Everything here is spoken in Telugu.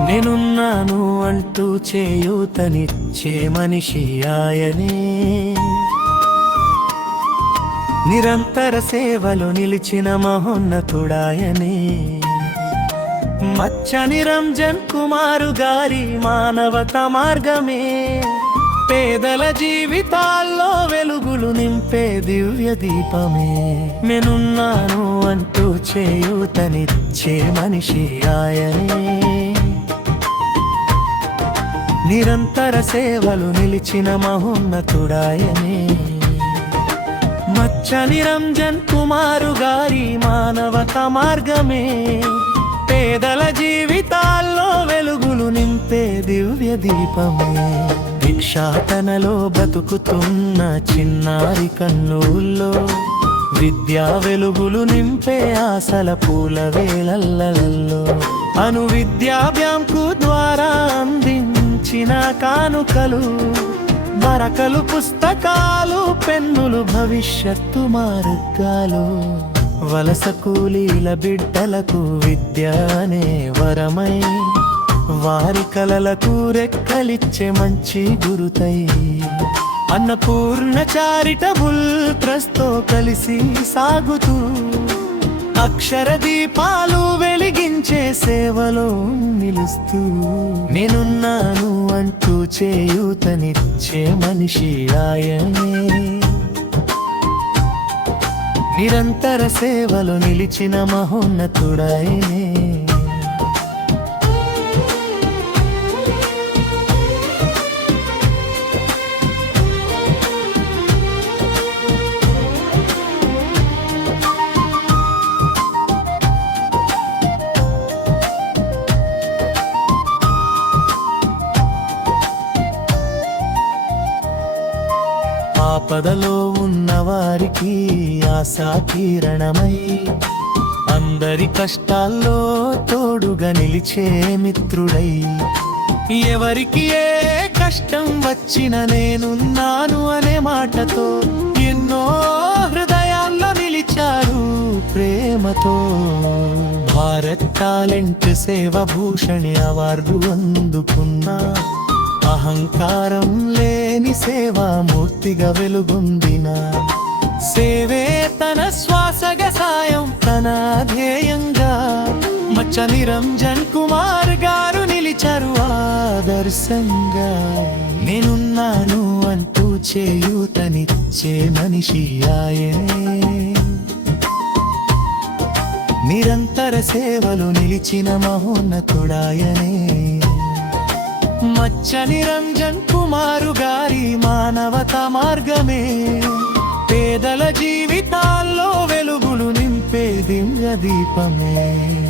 నేనున్నాను అంటూ చేయూతనిచ్చే మనిషి ఆయనే. నిరంతర సేవలో నిలిచిన మహోన్నతుడాయనే. మచ్చని రంజన్ కుమారు గారి మానవత మార్గమే పేదల జీవితాల్లో వెలుగులు నింపే దివ్య దీపమే. నేనున్నాను అంటూ చేయూతనిచ్చే మనిషి ఆయనే. నిరంతర సేవలు నిలిచిన మహోన్నతుడాయనే. మచ్చని రంజన్ కుమారు గారి మానవత మార్గమే పేదల జీవితాల్లో వెలుగులు నింపే దివ్య దీపమే. భిక్షాటనలో బ్రతుకుతున్న చిన్నారి కన్నుల్లో విద్యా వెలుగులు నింపే ఆశల పూల వేలల్లో అను విద్యా బ్యాంకు ద్వారా అందించిన కానుకలు మరకలు పుస్తకాలు పెన్నులు భవిష్యత్తు మార్గాలు. వలస కూలీల బిడ్డలకు విద్య అనే వరమై వారి కలలకు రెక్కలిచ్చే మంచి గురుతై అన్నపూర్ణ చారిటబుల్ ట్రస్ట్తో కలిసి సాగుతూ అక్షర దీపాలు వెలిగించే సేవలో నిలుస్తూ నేనున్నాను అంటూ చేయూతనిచ్చే మనిషి ఆయనే. నిరంతర సేవలో నిలిచిన మహోన్నతుడాయనే. ఆపదలో ఉన్నవారికి ఆశా కిరణమై అందరి కష్టాల్లో తోడుగా నిలిచే మిత్రుడై ఎవరికి ఏ కష్టం వచ్చిన నేనున్నాను అనే మాటతో ఎన్నో హృదయాల్లో నిలిచారు ప్రేమతో. భారత్ టాలెంట్ సేవ భూషణి అవార్డు అందుకున్న అహంకారం లేని సేవామూర్తిగా వెలుగొందిన సేవే తన శ్వాసగా సాయం తన ధ్యేయంగా మచ్చని రంజన్ కుమార్ గారు నిలిచారు ఆదర్శంగా. నేనున్నాను అంటూ చేయూతనిచ్చే మనిషి ఆయనే. నిరంతర సేవలు నిలిచిన మహోన్నతుడాయనే. మచ్చని రంజన్ కుమారు గారి మానవత మార్గమే పేదల జీవితాల్లో వెలుగులు నింపే దివ్య దీపమే.